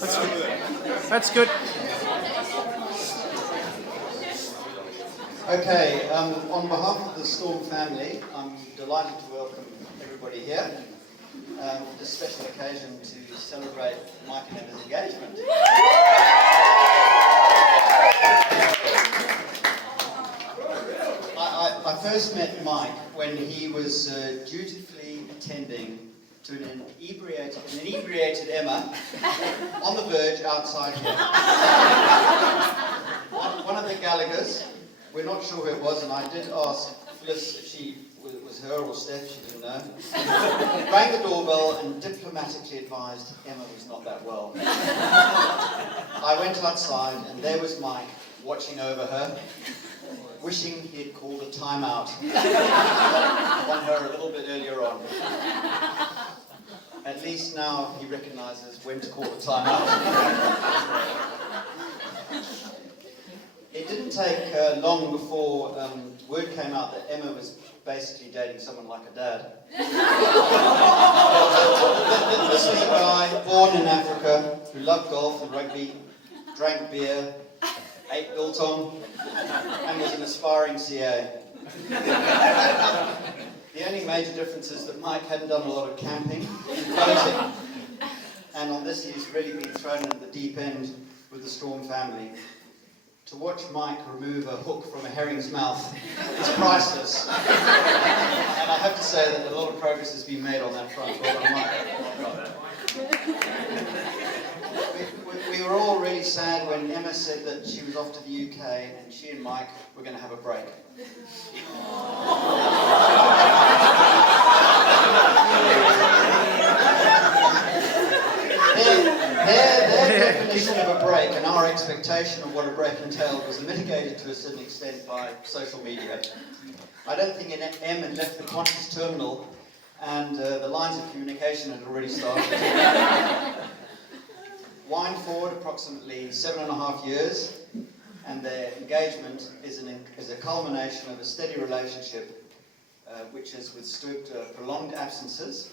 That's good. That's good. Okay, on behalf of the Storm family, I'm delighted to welcome everybody here for this special occasion to celebrate Mike and Emma's engagement. I first met Mike when he was dutifully attending to an inebriated Emma on the verge outside here. One of the Gallaghers, we're not sure who it was, and I did ask Phyllis if she was her or Steph, she didn't know. Rang the doorbell and diplomatically advised Emma was not that well. I went outside and there was Mike watching over her, wishing he had called a timeout on her a little bit earlier on. At least now he recognises when to call a timeout. It didn't take long before word came out that Emma was basically dating someone like a dad. This was a guy born in Africa who loved golf and rugby, drank beer, ate biltong, and was an aspiring CA. The only major difference is that Mike hadn't done a lot of camping and boating, and on this he's really been thrown into the deep end with the Storm family. To watch Mike remove a hook from a herring's mouth is priceless. And I have to say that a lot of progress has been made on that front. Well done, Mike. We were all really sad when Emma said that she was off to the UK and she and Mike were going to have a break. Their definition of a break and our expectation of what a break entailed was mitigated to a certain extent by social media. I don't think Em had left the Qantas terminal and the lines of communication had already started. Wind forward approximately 7.5 years, and their engagement is a culmination of a steady relationship which has withstood prolonged absences,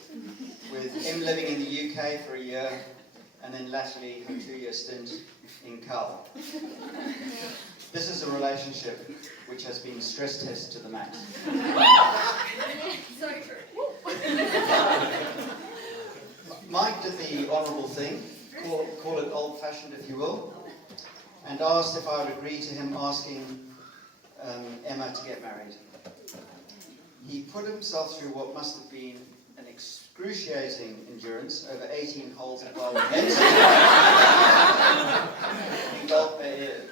with Em living in the UK for a year, and then latterly a 2-year stint in Cal. This is a relationship which has been stress tested to the max. So true. Mike did the honourable thing, call it old-fashioned if you will, and asked if I would agree to him asking Emma to get married. He put himself through what must have been an excruciating endurance over 18 holes involving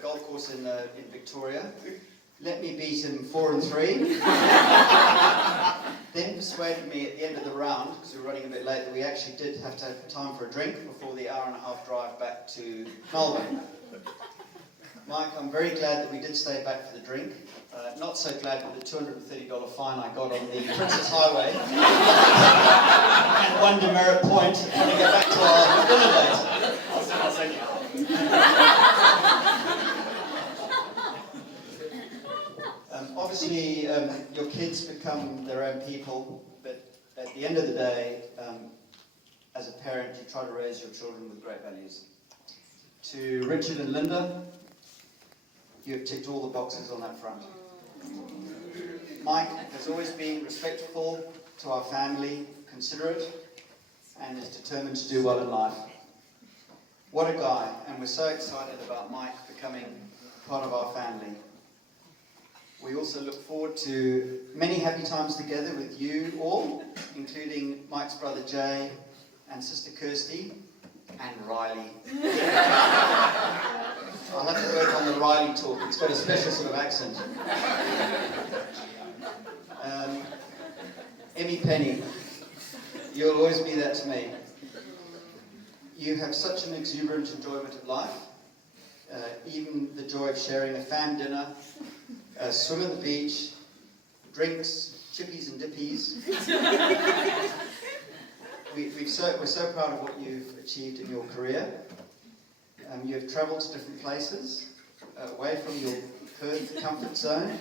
golf course in Victoria. Let me beat him 4-3. Then persuaded me at the end of the round, because we were running a bit late, that we actually did have to have time for a drink before the hour-and-a-half drive back to Melbourne. Mike, I'm very glad that we did stay back for the drink. Not so glad with the $230 fine I got on the Princess Highway. And one demerit point trying to get back to our dinner date. Obviously, your kids become their own people, but at the end of the day, as a parent, you try to raise your children with great values. To Richard and Linda, you have ticked all the boxes on that front. Mike has always been respectful to our family, considerate, and is determined to do well in life. What a guy, and we're so excited about Mike becoming part of our family. We also look forward to many happy times together with you all, including Mike's brother Jay and sister Kirsty and Riley. I'll have to work on the Riley talk. It's got a special sort of accent. Emmy Penny, you'll always be that to me. You have such an exuberant enjoyment of life, even the joy of sharing a fam dinner, a swim at the beach, drinks, chippies and dippies. We're so proud of what you've achieved in your career. You have travelled to different places, away from your Perth comfort zone,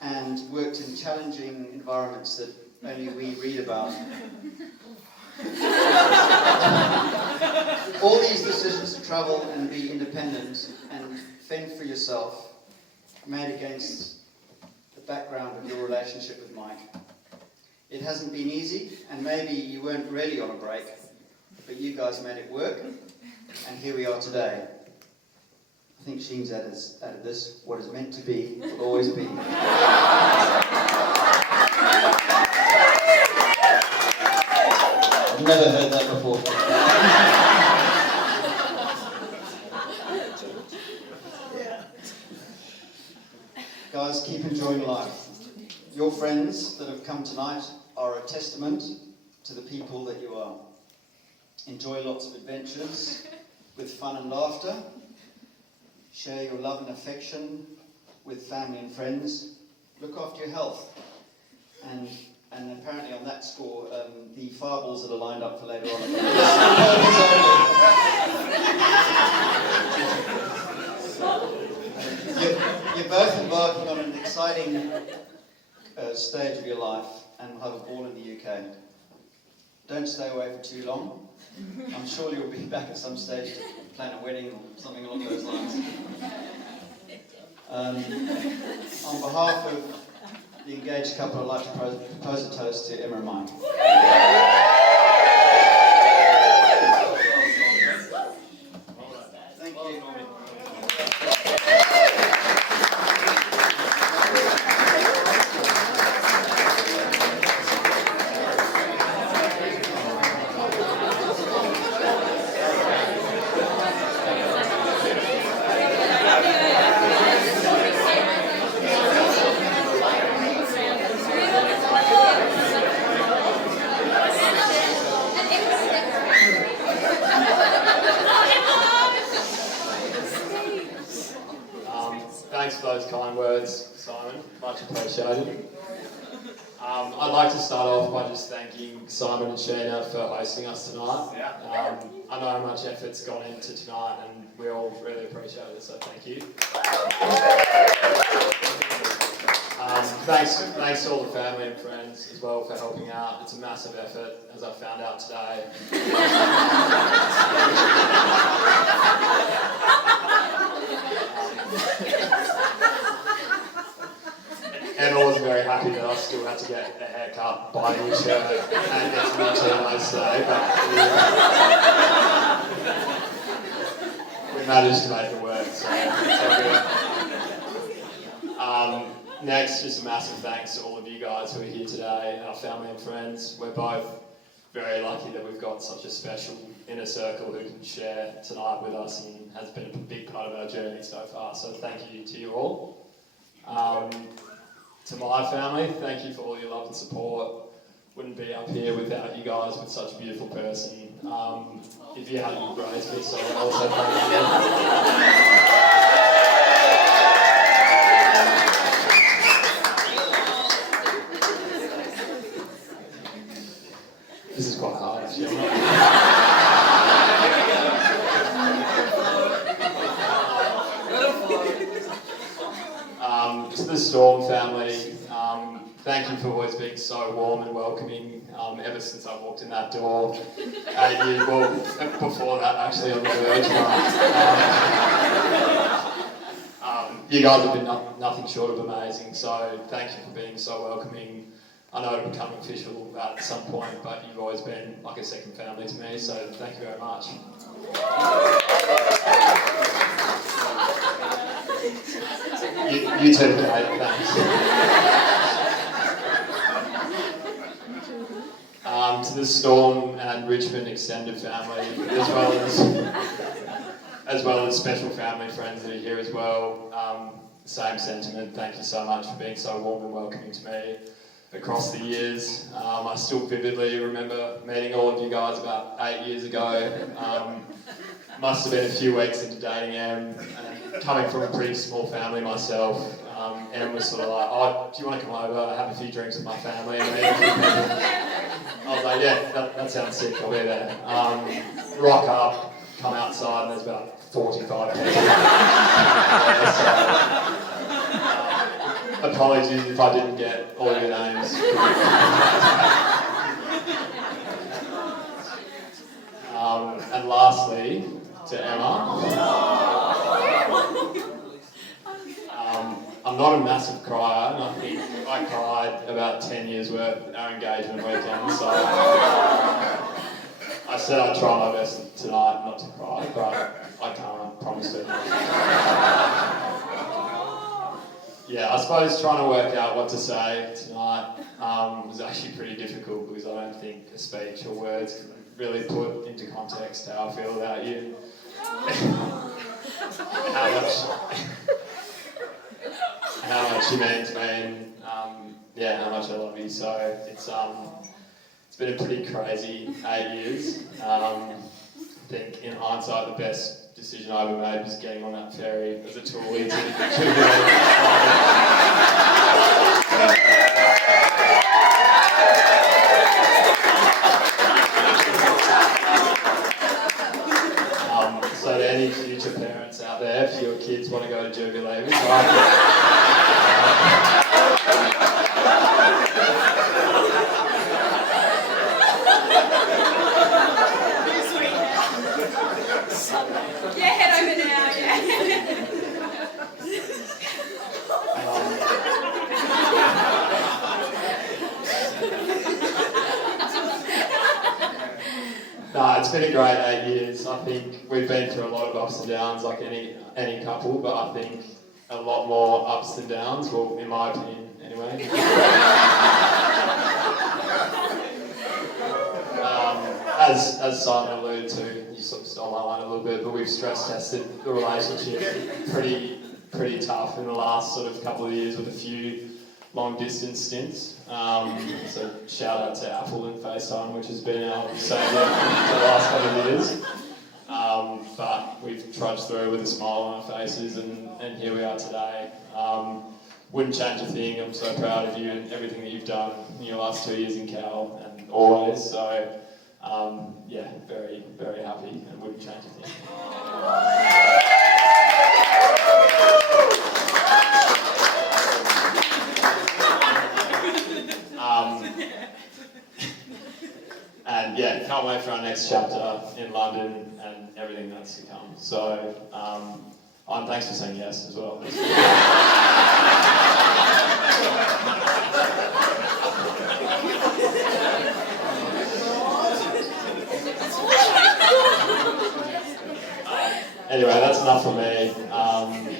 and worked in challenging environments that only we read about. All these decisions to travel and be independent and fend for yourself are made against the background of your relationship with Mike. It hasn't been easy, and maybe you weren't really on a break, but you guys made it work, and here we are today. I think Sheen's added this: what is meant to be will always be. I've never heard that before. Guys, keep enjoying life. Your friends that have come tonight are a testament to the people that you are. Enjoy lots of adventures with fun and laughter. Share your love and affection with family and friends. Look after your health. And apparently on that score, the fireballs that are lined up for later on. You're both embarking on an exciting stage of your life and will have a ball in the UK. Don't stay away for too long. I'm sure you'll be back at some stage to plan a wedding or something along those lines. On behalf of the engaged couple, I'd like to propose a toast to Emma and Mike. Thank you. Thanks for those kind words, Simon. Much appreciated. I'd like to start off by just thanking Simon and Sheena for hosting us tonight. I know how much effort's gone into tonight, and we all really appreciate it, so thank you. Thanks to all the family and friends as well for helping out. It's a massive effort, as I found out today. Emma wasn't very happy that I still had to get a haircut, buy a new shirt, and get some new t-shirts today, but we managed to make it work, so it's all good. Next, just a massive thanks to all of you guys who are here today, our family and friends. We're both very lucky that we've got such a special inner circle who can share tonight with us and has been a big part of our journey so far, so thank you to you all. To my family, thank you for all your love and support. Wouldn't be up here without you guys with such a beautiful person. If you hadn't raised me so well, so thank you. This is quite hard, actually. To the Storm family, thank you for always being so warm and welcoming ever since I walked in that door 8 years, well, before that actually on the verge. You guys have been nothing short of amazing, so thank you for being so welcoming. I know it'll become official at some point, but you've always been like a second family to me, so thank you very much. You too, Kate, thanks. To the Storm and Richmond extended family, as well as special family friends that are here as well. Same sentiment, thank you so much for being so warm and welcoming to me across the years. I still vividly remember meeting all of you guys about 8 years ago. Must have been a few weeks into dating Em, and coming from a pretty small family myself. Em was sort of like, oh, do you want to come over, have a few drinks with my family and meet a few people? I was like, yeah, that sounds sick, I'll be there. Rock up, come outside, and there's about 45 people. Apologies if I didn't get all your names. Sophie, to Emma. I'm not a massive crier, and I think I cried about 10 years worth at our engagement weekend, so I said I'd try my best tonight not to cry, but I can't promise it. Yeah, I suppose trying to work out what to say tonight was actually pretty difficult because I don't think a speech or words can really put into context how I feel about you. how much you mean to me, and how much I love you. So it's been a pretty crazy 8 years. I think in hindsight, the best decision I ever made was getting on that ferry as a toolie to so to any future parents out there, if your kids want to go to Jubilee, yeah, head over now, yeah. No, it's been a great 8 years. I think we've been through a lot of ups and downs like any couple, but I think a lot more ups than downs, well, in my opinion, anyway. As Simon alluded to, you sort of stole my line a little bit, but we've stress tested the relationship pretty tough in the last sort of couple of years with a few long distance stints. So shout out to Apple and FaceTime, which has been our savior for the last couple of years. But we've trudged through with a smile on our faces, and here we are today. Wouldn't change a thing. I'm so proud of you and everything that you've done in your last 2 years in Cal and always. So very, very happy and wouldn't change a thing. And can't wait for our next chapter in London and everything that's to come. So, thanks for saying yes as well. Anyway, that's enough for me. I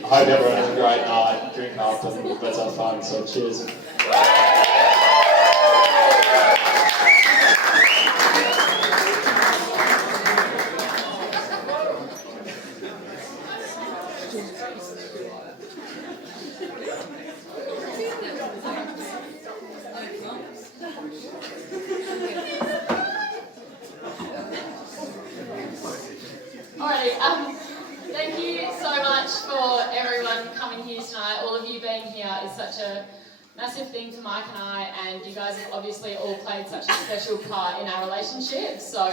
hope everyone has a great night. Drink up and let's have fun. So, cheers. Alrighty, thank you so much for everyone coming here tonight. All of you being here is such a massive thing for Mike and I, and you guys have obviously all played such a special part in our relationship. So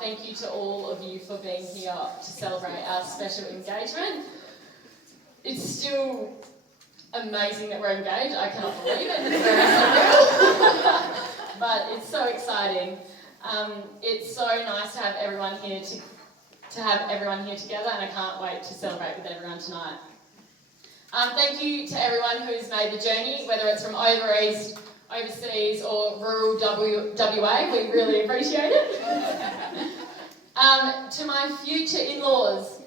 thank you to all of you for being here to celebrate our special engagement. It's still amazing that we're engaged. I cannot believe it. It's very surreal. But it's so exciting. It's so nice to have everyone here together, and I can't wait to celebrate with everyone tonight. Thank you to everyone who's made the journey, whether it's from overseas or rural WA, we really appreciate it. To my future in-laws,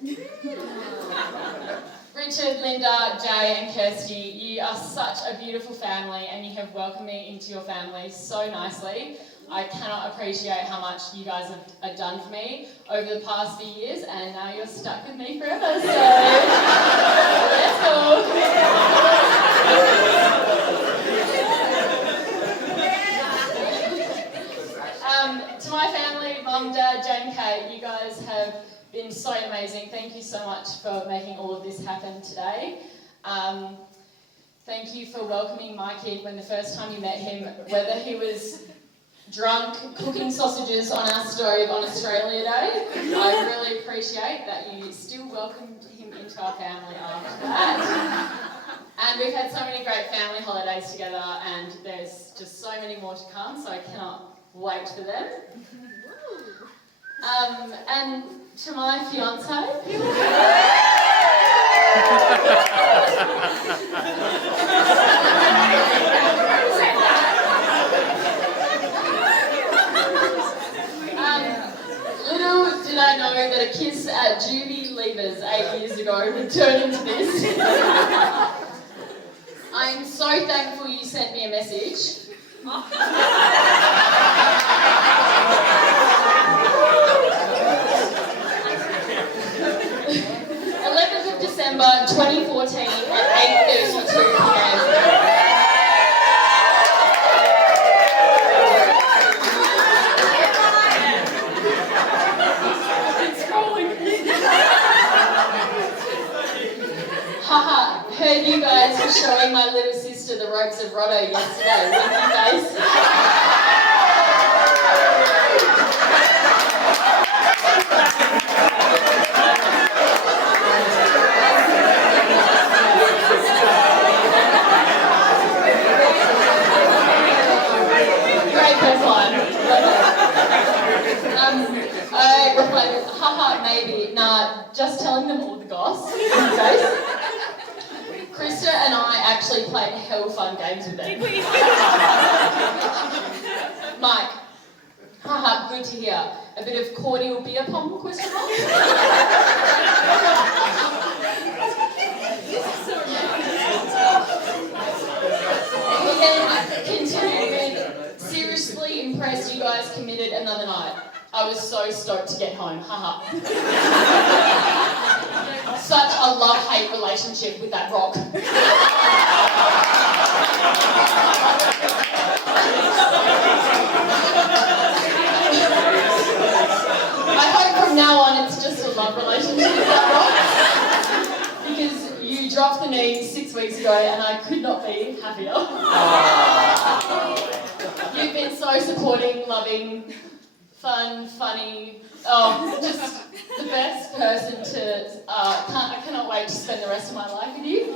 Richard, Linda, Jay and Kirsty, you are such a beautiful family and you have welcomed me into your family so nicely. I cannot appreciate how much you guys have done for me over the past few years, and now you're stuck with me forever, so let's go. To my family, Mum, Dad, Jane, Kate, you guys have been so amazing. Thank you so much for making all of this happen today. Thank you for welcoming my kid when the first time you met him, whether he was drunk cooking sausages on our stove on Australia Day. I really appreciate that you still welcomed him into our family after that. And we've had so many great family holidays together, and there's just so many more to come, so I cannot wait for them. And to my fiance. 'Little did I know that a kiss at juvie leavers 8 years ago would turn into this. I'm so thankful you sent me a message. 11th of December 2014 at 8:32 p.m. Haha, heard you guys were showing my little sister the ropes of Rotto yesterday. Thank you guys. Great first line. I replied with, haha, maybe. Nah, just telling them all the goss. Guys. Krista and I actually played hell fun games with them. Mike, haha, good to hear. A bit of cordial beer pong, question mark? We then continued with, seriously impressed you guys committed another night. I was so stoked to get home, haha. Such a love-hate relationship with that rock. I hope from now on it's just a love relationship with that rock. Because you dropped the knee 6 weeks ago and I could not be happier. You've been so supporting, loving, fun, funny, just the best person to, I cannot wait to spend the rest of my life with you.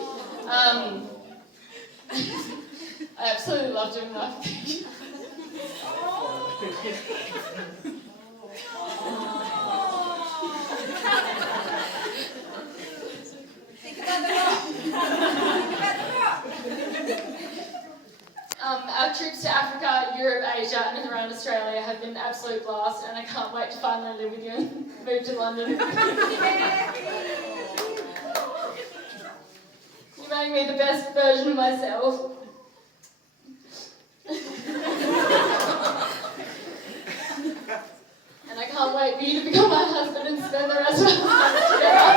I absolutely love doing life with you. Our trips to Africa, Europe, Asia and around Australia have been an absolute blast and I can't wait to finally live with you and move to London. You make me the best version of myself. And I can't wait for you to become my husband and spend the rest of our lives together.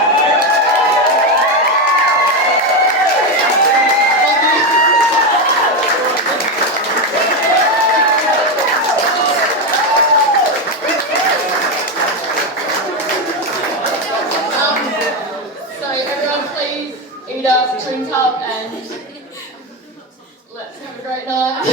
Eat up, drink up, and let's have a great night.